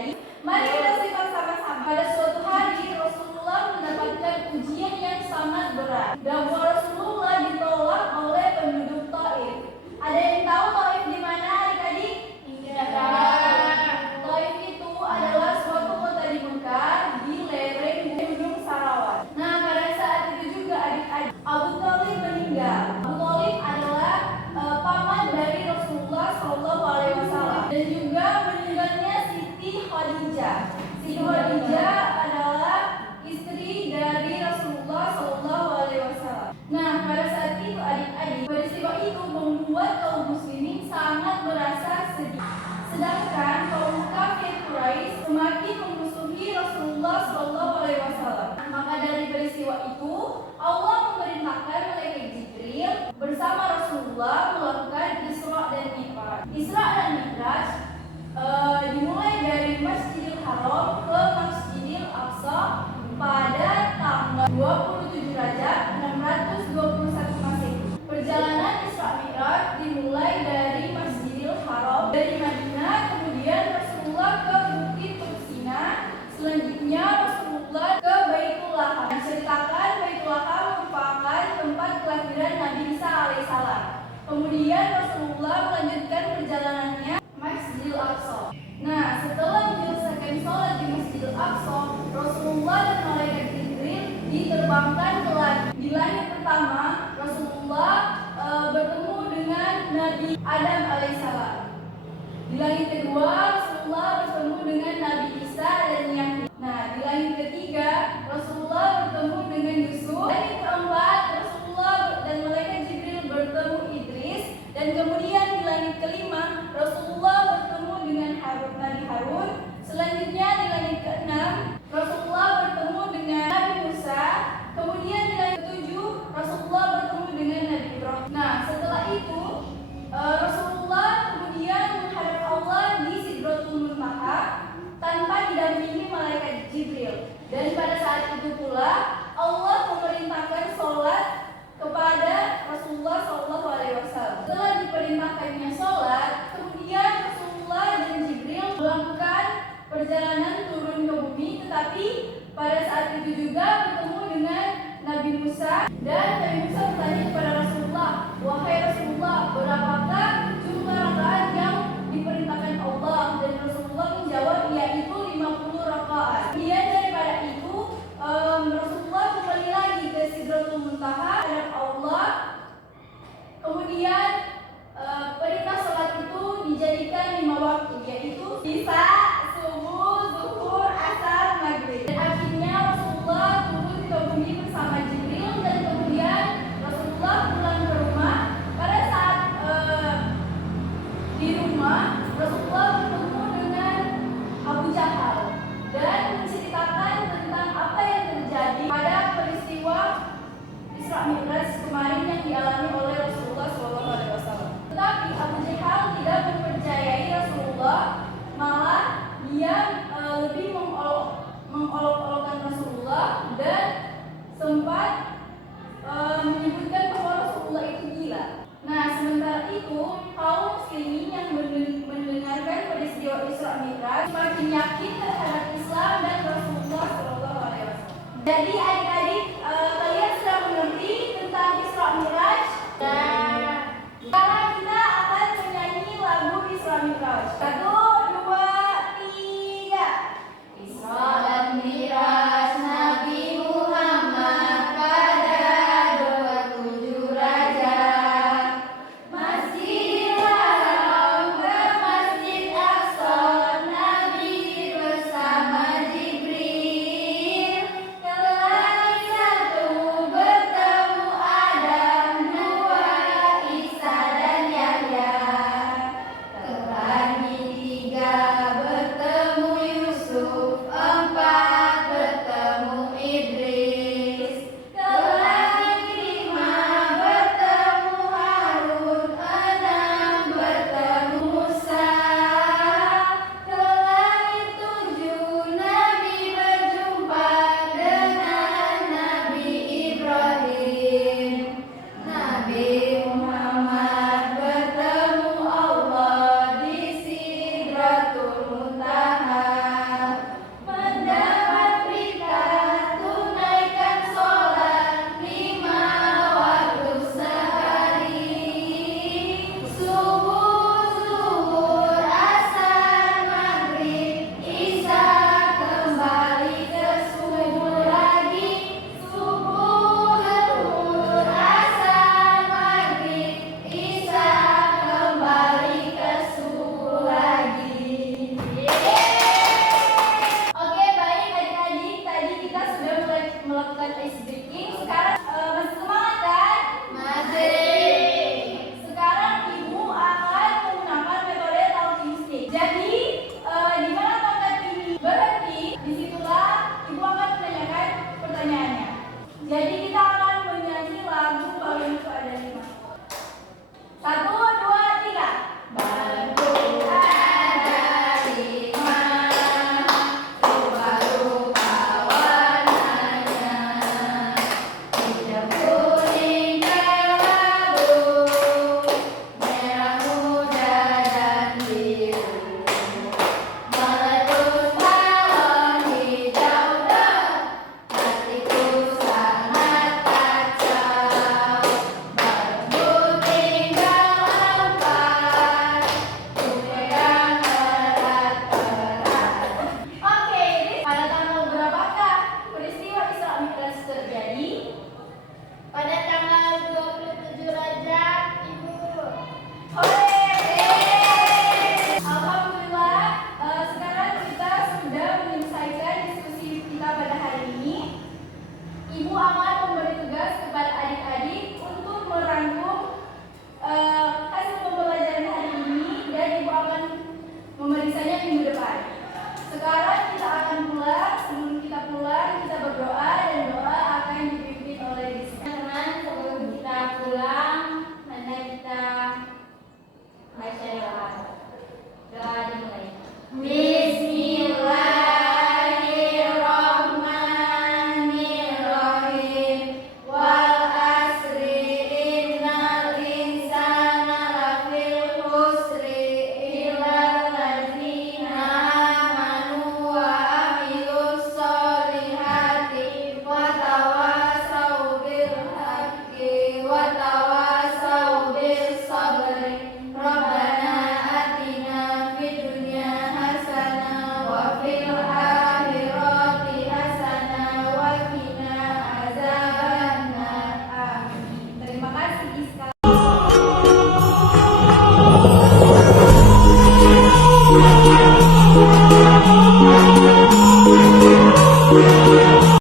terjadi? Mari kita simak sama-sama. Pada suatu hari Rasulullah mendapatkan ujian yang sangat berat. Dakwah Rasulullah ditolak oleh penduduk Taif. Ada yang tahu Taif di mana, adik-adik? Taif itu adalah suatu kota di Mekah di lereng Gunung Sarawat. Nah, pada saat itu juga adik-adik Abu Thalib meninggal. Abu Thalib adalah paman dari Rasulullah SAW dan juga meninggalnya Siti Khadijah. Siti Khadijah adalah istri dari Rasulullah SAW. Nah, pada saat itu adik-adik, peristiwa itu membuat kaum muslimin sangat merasa sedih. Sedangkan kaum kafir Quraisy semakin memusuhi Rasulullah SAW. Maka dari peristiwa itu, Allah memerintahkan malaikat Jibril bersama Rasulullah melakukan Isra dan Mi'raj. Isra dan Mi'raj dimulai dari Masjidil Haram ke Masjidil Aqsa pada tanggal 27 Rajab 621 Masehi. Perjalanan Isra Mi'raj dimulai dari Masjidil Haram dari Madinah, kemudian Rasulullah ke Bukit Tursina, selanjutnya Rasulullah ke Baitul Laham. Menceritakan Baitul Laham merupakan tempat kelahiran Nabi Isa alaihissalam. Kemudian Rasulullah melanjutkan perjalanannya Masjidil Aqsa. Nah, setelah menyelesaikan sholat di Masjidil Aqsa, Rasulullah dan malaikat Jibril diterbangkan ke langit. Di langit pertama, Rasulullah bertemu dengan Nabi Adam alaihissalam. Di langit kedua, Rasulullah bertemu dengan Nabi Isa dan Yahya. Nah, di langit ketiga, Rasulullah bertemu dengan Yusuf. Di langit keempat, Rasulullah dan malaikat Jibril bertemu Idris. Dan kemudian di langit kelima, Rasulullah bertemu dengan Nabi Harun. Selanjutnya di langit keenam, Rasulullah bertemu dengan Nabi Musa. Kemudian di langit ketujuh, Rasulullah bertemu dengan Nabi Ibrahim. Nah, setelah itu Rasulullah kemudian menghadap Allah di Sidratul Muntaha tanpa didampingi malaikat Jibril. Dan pada saat itu pula Allah memerintahkan sholat kepada Rasulullah SAW. Setelah diperintahkannya sholat, kemudian Rasulullah dan Jibril melakukan perjalanan turun ke bumi, tetapi pada saat itu juga bertemu dengan Nabi Musa, dan Nabi Musa bertanya kepada Rasulullah, "Wahai Rasulullah, berapakah jumlah rakaat yang diperintahkan Allah?" Dan Rasulullah menjawab, yaitu 50 rakaat. Kemudian daripada itu Rasulullah kembali lagi ke Sidratul Muntaha hadap Allah. Kemudian perintah sholat itu dijadikan 5 waktu, yaitu Isya, subuh, zuhur, asar, maghrib. Dan akhirnya Rasulullah turun ke bumi bersama Jibril, dan kemudian Rasulullah pulang ke rumah. Pada saat di rumah, Rasulullah bertemu dengan Abu Jahal dan menceritakan tentang apa yang terjadi pada peristiwa Isra Mi'raj kemarin yang dialami oleh Rasulullah SAW. Tetapi Abu Jahal tidak mempercayai Rasulullah, malah dia lebih mengolok-olokkan Rasulullah dan sempat menyebutkan bahwa Rasulullah itu gila. Nah, sementara itu kaum muslimin yang mendengarkan peristiwa Isra Mi'raj semakin yakin terhadap Islam dan Rasulullah SAW. Jadi adik-adik